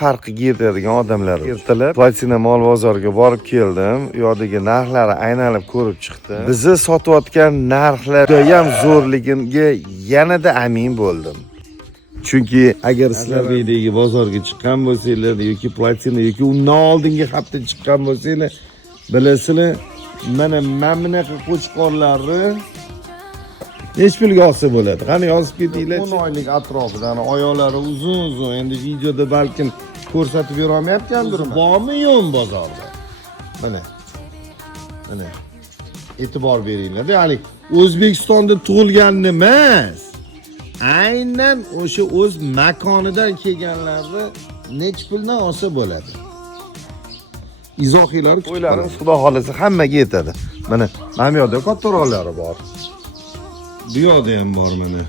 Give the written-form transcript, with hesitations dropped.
farqiga yetadigan odamlar ertalab Platina mol bozoriga borib keldim. U yerdagi narxlarni aylanib ko'rib chiqdim. Bizni sotayotgan narxlar ham zo'rligiga yanada amin bo'ldim. Chunki agar sizlar videoga bozorga chiqqan bo'lsanglar yoki Platina yoki undan oldingi hafta chiqqan bo'lsanglar, bilasizlar, mana bunaqa qo'chqorlarni necha pulga olsa bo'ladi? Qani yozib ketinglar. 10 oylik atrofida, oyoqlari uzun-uzun. Endi videoda balkim ko'rsatib bera olmayotgandirman. Bormi yo'q bozorda? Mana. Mana. E'tibor beringlar. Ya'ni O'zbekistonda tug'ilganni emas, aynan o'sha o'z makonidan kelganlarni necha puldan olsa bo'ladi? Izohiylar to'ylarimiz xudo xolasa hammaga yetadi. Mana bu yerda kattaroqlari bor. Bu yoqda ham bor mana.